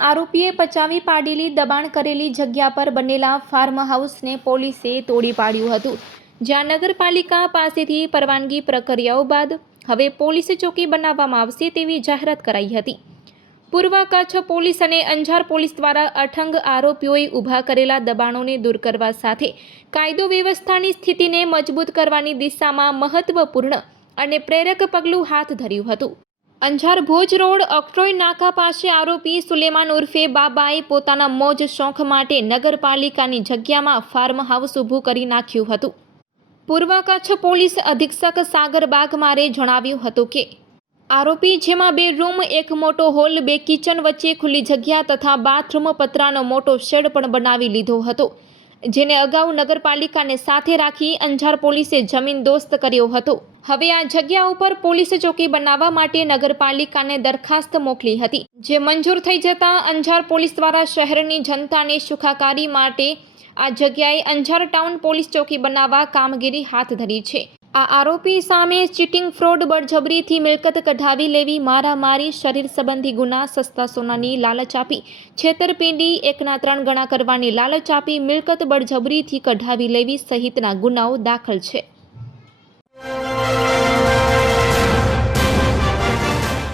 આરોપીએ પચાવી પાડેલી દબાણ કરેલી જગ્યા પર બનેલા ફાર્મ હાઉસને પોલીસે તોડી પાડ્યું હતું, જ્યાં નગરપાલિકા પાસેથી પરવાનગી પ્રક્રિયાઓ બાદ હવે પોલીસ ચોકી બનાવવામાં આવશે તેવી જાહેરાત કરાઈ હતી। પૂર્વ કચ્છ પોલીસ અને અંજાર પોલીસ દ્વારા અઠંગ આરોપીઓએ ઊભા કરેલા દબાણોને દૂર કરવા સાથે કાયદો વ્યવસ્થાની સ્થિતિને મજબૂત કરવાની દિશામાં મહત્વપૂર્ણ અને પ્રેરક પગલું હાથ ધર્યું હતું। અંજાર ભુજ રોડ ઓક્ટ્રોય નાકા પાસે આરોપી સુલેમાન ઉર્ફે બાબાએ પોતાના મોજ શોખ માટે નગરપાલિકાની જગ્યામાં ફાર્મ હાઉસ ઊભું કરી નાખ્યું હતું। પૂર્વ કચ્છ પોલીસ અધિક્ષક સાગર બાગમારે જણાવ્યું હતું કે આરોપી, જેમાં 2 રૂમ, 1 મોટો હોલ, 2 કિચન વચ્ચે ખુલ્લી જગ્યા તથા બાથરૂમ પતરાનો મોટો શેડ પણ બનાવી લીધો હતો, જેને અગાઉ નગરપાલિકાને સાથે રાખી અંજાર પોલીસે જમીનદોસ્ત કર્યો હતો। હવે આ જગ્યા ઉપર પોલીસ ચોકી બનાવવા માટે નગરપાલિકાને દરખાસ્ત મોકલી હતી, જે મંજૂર થઈ જતા અંજાર પોલીસ દ્વારા શહેરની જનતાને સુખાકારી માટે આ જગ્યાએ અંજાર ટાઉન પોલીસ ચોકી બનાવવા કામગીરી હાથ ધરી છે। આ આરોપી સામે ચીટિંગ, ફ્રોડ, બળજબરીથી મિલકત કઢાવી લેવી, મારામારી, શરીર સંબંધી ગુના, સસ્તા સોનાની લાલચ આપી છેતરપિંડી, 1ના 3 ગણા કરવાની લાલચ આપી મિલકત બળજબરીથી કઢાવી લેવી સહિતના ગુનાઓ દાખલ છે।